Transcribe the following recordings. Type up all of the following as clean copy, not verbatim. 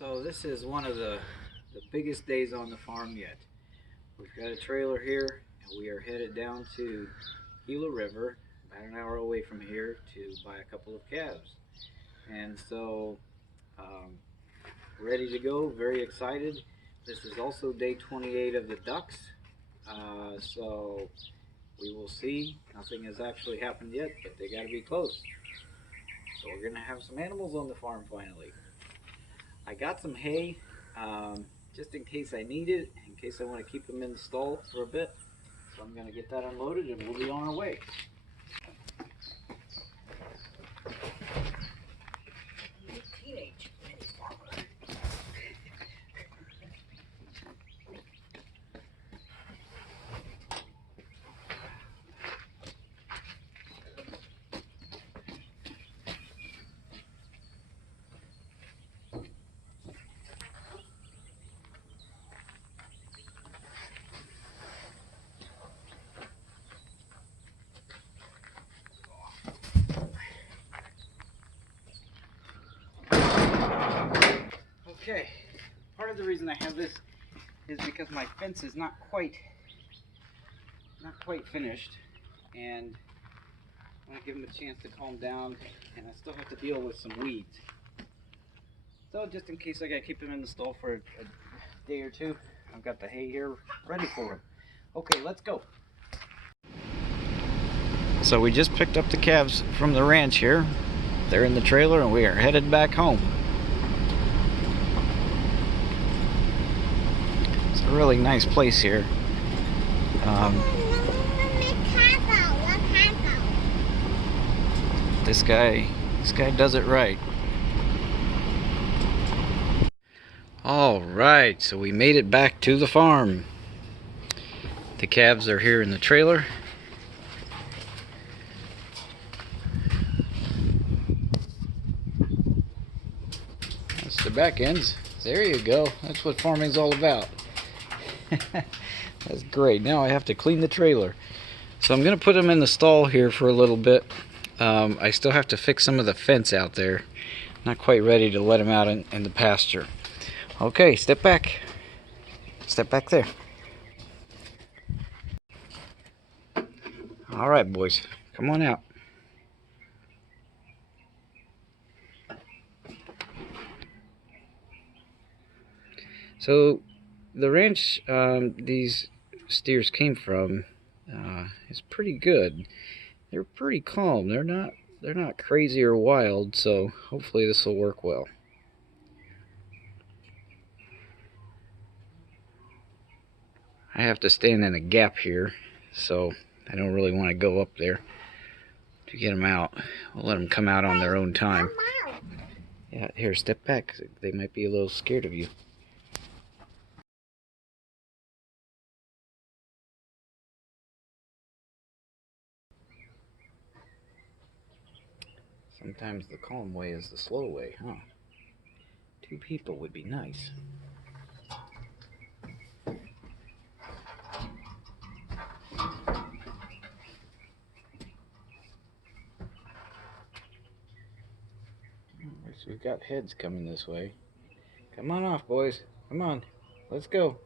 So this is one of the biggest days on the farm yet. We've got a trailer here and we are headed down to Gila River, about an hour away from here, to buy a couple of calves. And so ready to go, very excited. This is also day 28 of the ducks. So we will see. Nothing has actually happened yet, but they got to be close. So we're going to have some animals on the farm finally. I got some hay just in case I need it, in case I want to keep them in the stall for a bit. So I'm going to get that unloaded and we'll be on our way. Teenage mini farmer. Okay, part of the reason I have this is because my fence is not quite finished, and I want to give them a chance to calm down, and I still have to deal with some weeds. So just in case I gotta keep them in the stall for a day or two, I've got the hay here ready for them. Okay, let's go. So we just picked up the calves from the ranch here. They're in the trailer and we are headed back home. It's a really nice place here. This guy does it right. All right, so we made it back to the farm. The calves are here in the trailer. That's the back ends. There you go. That's what farming's all about. That's great. Now I have to clean the trailer. So I'm going to put them in the stall here for a little bit. I still have to fix some of the fence out there. Not quite ready to let them out in the pasture. Okay, step back. Step back there. All right, boys. Come on out. So the ranch these steers came from is pretty good. They're pretty calm. They're not crazy or wild, so hopefully this will work well. I have to stand in a gap here, so I don't really want to go up there to get them out. We'll let them come out on their own time. Yeah, here, step back. They might be a little scared of you. Sometimes the calm way is the slow way, huh? 2 people would be nice. So we've got heads coming this way. Come on off, boys. Come on. Let's go.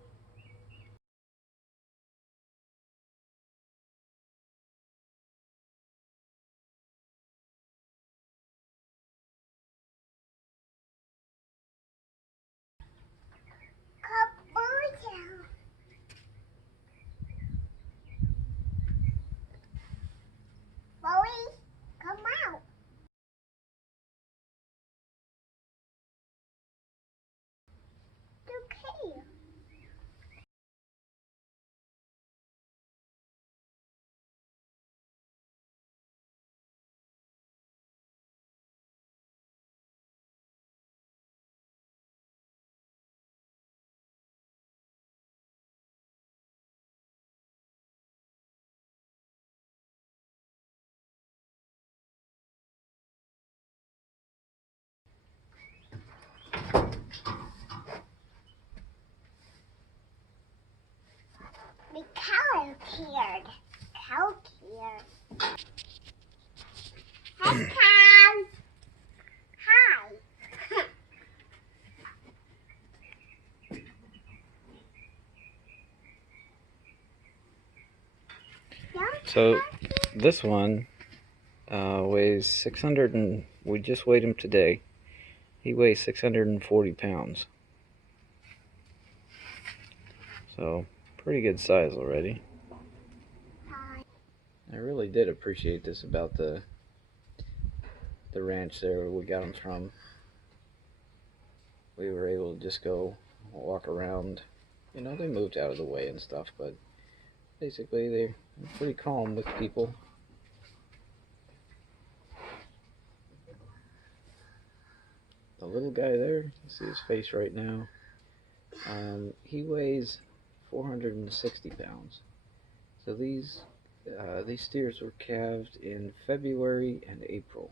So this one weighs 600 and we just weighed him today. He weighs 640 pounds. So pretty good size already. I really did appreciate this about the ranch there where we got them from. We were able to just go walk around. You know, they moved out of the way and stuff, but basically they're pretty calm with people. The little guy there, you see his face right now, he weighs 460 pounds. So these steers were calved in February and April.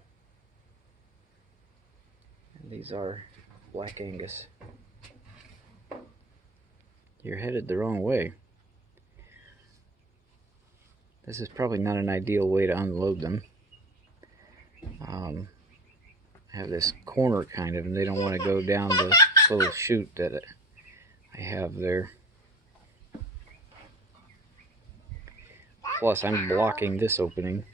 And these are Black Angus. You're headed the wrong way. This is probably not an ideal way to unload them. I have this corner kind of, and they don't want to go down the little chute that I have there. Plus, I'm blocking this opening.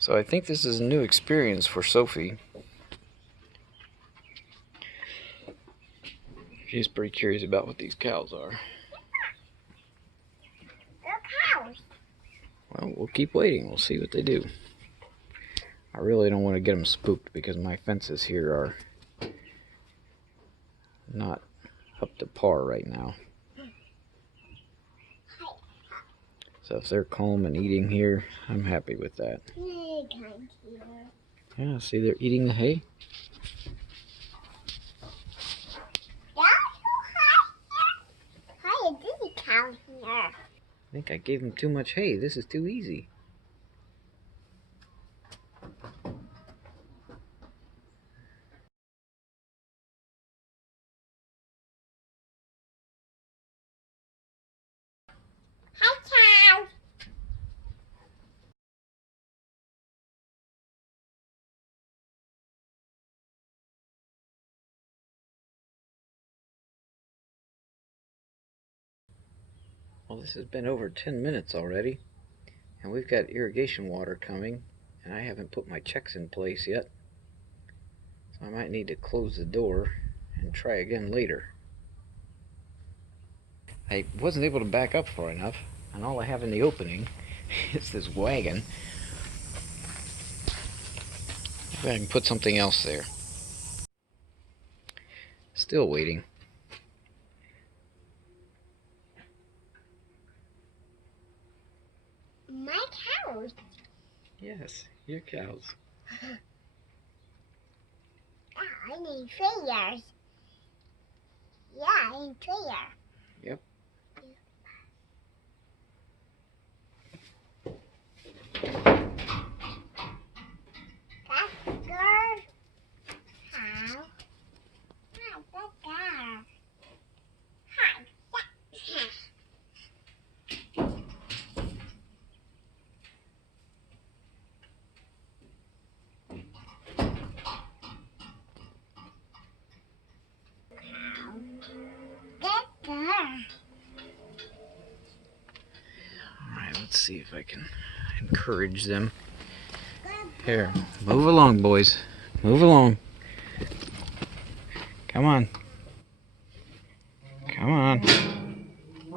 So I think this is a new experience for Sophie. She's pretty curious about what these cows are. They're cows. Well, we'll keep waiting. We'll see what they do. I really don't want to get them spooked because my fences here are not up to par right now. So if they're calm and eating here, I'm happy with that. Yeah, see, they're eating the hay. I think I gave them too much hay. This is too easy. Hi, cows. Well, this has been over 10 minutes already, and we've got irrigation water coming, and I haven't put my checks in place yet. So I might need to close the door and try again later. I wasn't able to back up far enough, and all I have in the opening is this wagon. Maybe I can put something else there. Still waiting. My cows. Yes, your cows. I need 3 years. Yeah, I need 3 years. Yep. That's good. How? Hi, that's good. Hi. Alright, let's see if I can encourage them. Here, move along, boys. Move along. Come on. Come on. I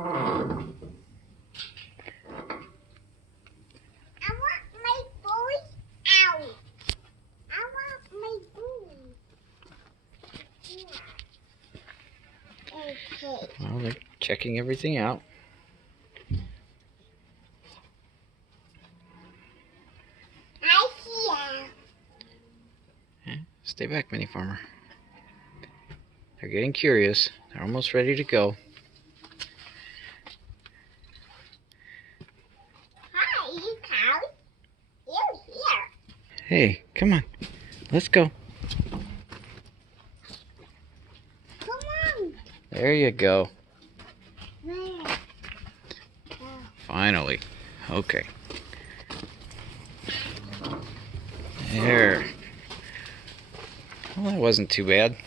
want my boy out. I want my boy. Yeah. Okay. Well, they're checking everything out. I see you. Yeah, stay back, mini farmer. They're getting curious. They're almost ready to go. Hi, you cows. You're here. Hey, come on. Let's go. Come on. There you go. Where? Finally. Okay. There. Well, that wasn't too bad.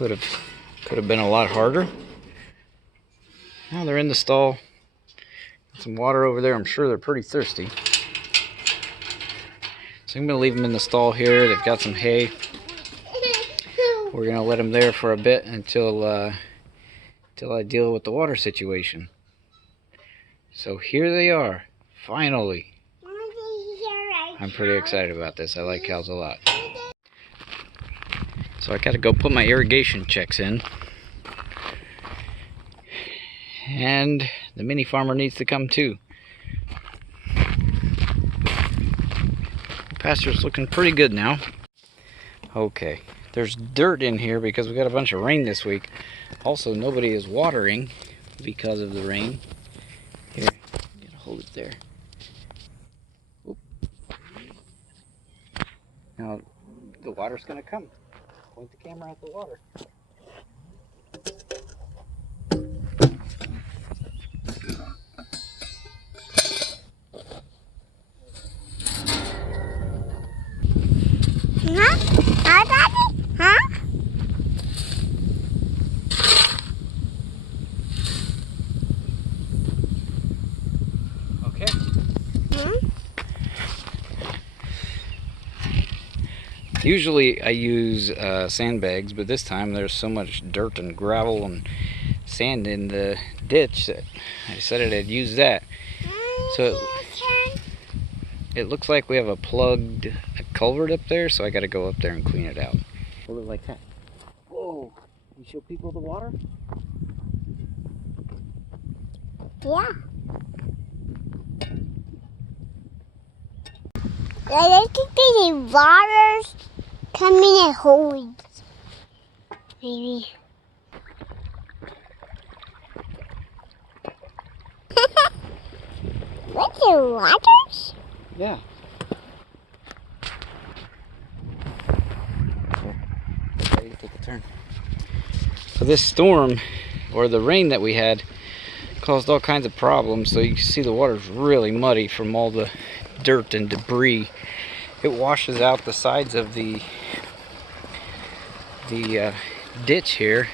Could have been a lot harder. Now they're in the stall. Some water over there. I'm sure they're pretty thirsty. So I'm going to leave them in the stall here. They've got some hay. We're going to let them there for a bit until I deal with the water situation. So here they are, finally. I'm pretty excited about this. I like cows a lot. So I got to go put my irrigation checks in. And the mini farmer needs to come too. Pasture's looking pretty good now. Okay, there's dirt in here because we got a bunch of rain this week. Also, nobody is watering because of the rain. Here, I'm gonna hold it there. Oop. Now, the water's gonna come. Point the camera at the water. Huh? Huh, Daddy? Huh? Okay. Hmm? Usually I use sandbags, but this time there's so much dirt and gravel and sand in the ditch that I decided I'd use that. So it looks like we have a plugged culvert up there, so I got to go up there and clean it out. Hold it like that. Whoa! You show people the water? Yeah. I think the waters coming in holes. Maybe. What's the waters? Yeah. Okay, take a turn. So this storm, or the rain that we had, caused all kinds of problems. So you can see the water's really muddy from all the dirt and debris. It washes out the sides of the ditch here,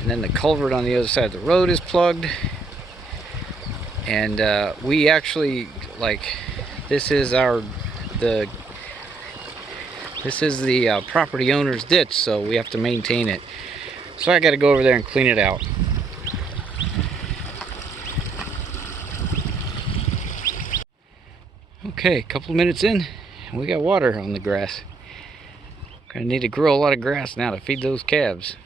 and then the culvert on the other side of the road is plugged. And we actually, like, this is the property owner's ditch, so we have to maintain it. So I got to go over there and clean it out. Okay, a couple of minutes in, and we got water on the grass. Gonna need to grow a lot of grass now to feed those calves.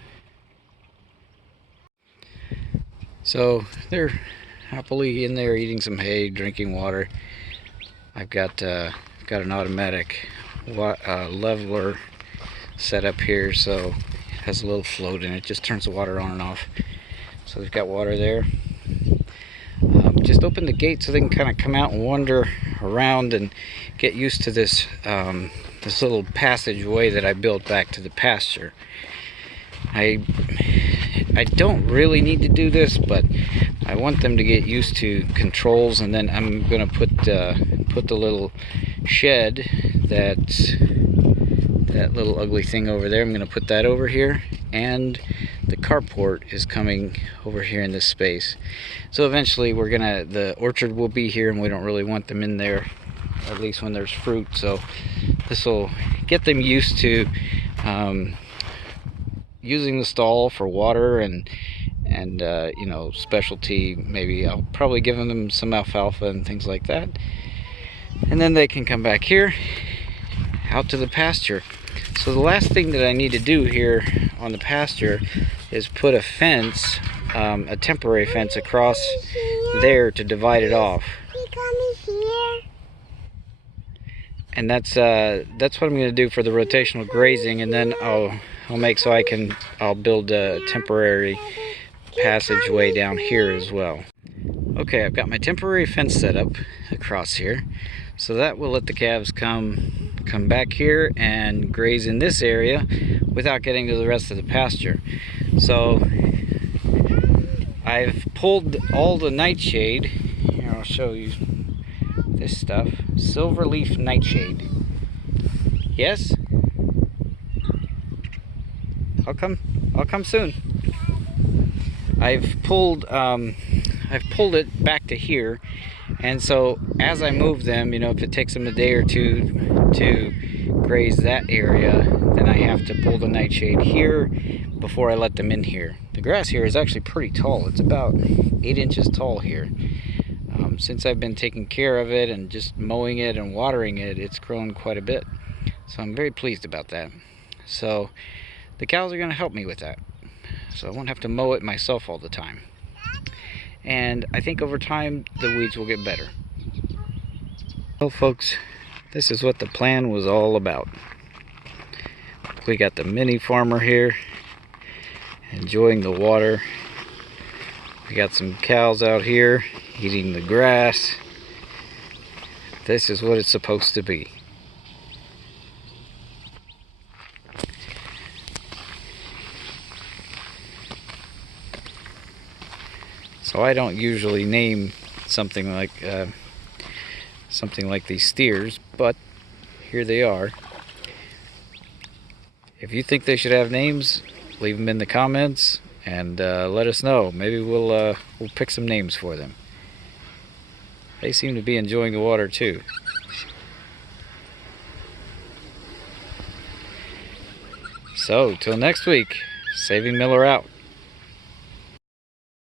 So they're happily in there eating some hay, drinking water. I've got an automatic leveler set up here, so it has a little float in it. Just turns the water on and off. So they've got water there. Just open the gate so they can kind of come out and wander around and get used to this this little passageway that I built back to the pasture. I don't really need to do this, but I want them to get used to controls, and then I'm gonna put the little shed, that little ugly thing over there. I'm gonna put that over here, and the carport is coming over here in this space. So eventually the orchard will be here, and we don't really want them in there, at least when there's fruit. So this will get them used to using the stall for water and you know, specialty. Maybe I'll probably give them some alfalfa and things like that, and then they can come back here out to the pasture. So the last thing that I need to do here on the pasture is put a fence, a temporary fence across there to divide it off. And that's what I'm going to do for the rotational grazing, and then I'll build a temporary passageway down here as well. Okay, I've got my temporary fence set up across here, so that will let the calves come back here and graze in this area without getting to the rest of the pasture. So I've pulled all the nightshade. Here, I'll show you this stuff. Silverleaf nightshade. Yes? I'll come soon. I've pulled it back to here, and so as I move them, you know, if it takes them a day or two to graze that area, then I have to pull the nightshade here before I let them in here. The grass here is actually pretty tall. It's about 8 inches tall here. Since I've been taking care of it and just mowing it and watering it, it's grown quite a bit. So I'm very pleased about that. So the cows are going to help me with that. So I won't have to mow it myself all the time. And I think over time the weeds will get better. Well, folks, this is what the plan was all about. We got the mini farmer here enjoying the water. We got some cows out here eating the grass. This is what it's supposed to be. So I don't usually name something like these steers, but here they are. If you think they should have names, leave them in the comments and let us know. Maybe we'll pick some names for them. They seem to be enjoying the water too. So till next week, Saving Miller out.